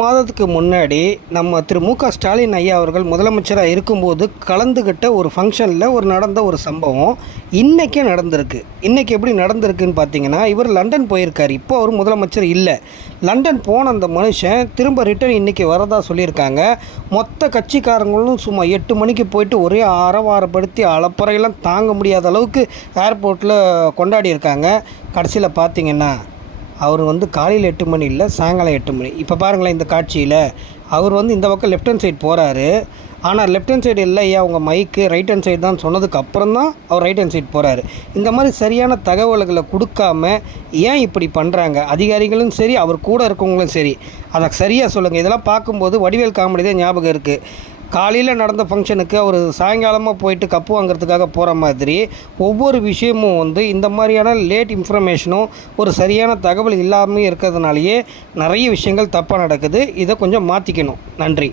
மாதத்துக்கு முன்னாடி நம்ம திரு மு.க. ஸ்டாலின் ஐயா அவர்கள் முதலமைச்சராக இருக்கும்போது கலந்துக்கிட்ட ஒரு ஃபங்க்ஷனில் நடந்த ஒரு சம்பவம் இன்றைக்கே நடந்திருக்கு. இன்றைக்கி எப்படி நடந்திருக்குன்னு பார்த்தீங்கன்னா, இவர் லண்டன் போயிருக்கார். இப்போ அவர் முதலமைச்சர் இல்லை. லண்டன் போன அந்த மனுஷன் திரும்ப ரிட்டர்ன் இன்றைக்கி வரதா சொல்லியிருக்காங்க. மொத்த கட்சிக்காரங்களும் சும்மா 8 மணிக்கு போயிட்டு ஒரே ஆரவாரப்படுத்தி அலப்பறையெல்லாம் தாங்க முடியாத அளவுக்கு ஏர்போர்ட்டில் கொண்டாடி இருக்காங்க. கடைசியில் பார்த்தீங்கன்னா அவர் காலையில் 8 மணி இல்லை, சாயங்காலம் 8 மணி. இப்போ பாருங்களேன், இந்த காட்சியில் அவர் இந்த பக்கம் லெஃப்ட் ஹேண்ட் சைடு போகிறாரு. ஆனால் லெஃப்ட் ஹேண்ட் சைடு இல்லை ஐயா, உங்கள் மைக்கு ரைட் ஹேண்ட் சைடு தான் சொன்னதுக்கு அப்புறம் தான் அவர் ரைட் ஹேண்ட் சைடு போகிறாரு. இந்த மாதிரி சரியான தகவல்களை கொடுக்காம ஏன் இப்படி பண்ணுறாங்க? அதிகாரிகளும் சரி, அவர் கூட இருக்கவங்களும் சரி, அதை சரியாக சொல்லுங்கள். இதெல்லாம் பார்க்கும்போது வடிவேல் காமெடி தான் ஞாபகம் இருக்குது. காலையில் நடந்த ஃபங்க்ஷனுக்கு அவர் சாயங்காலமாக போயிட்டு கப்பு வாங்குறதுக்காக போகிற மாதிரி ஒவ்வொரு விஷயமும் இந்த மாதிரியான லேட் இன்ஃபர்மேஷனும் ஒரு சரியான தகவல் இல்லாமல் இருக்கிறதுனாலேயே நிறைய விஷயங்கள் தப்பாக நடக்குது. இதை கொஞ்சம் மாற்றிக்கணும். நன்றி.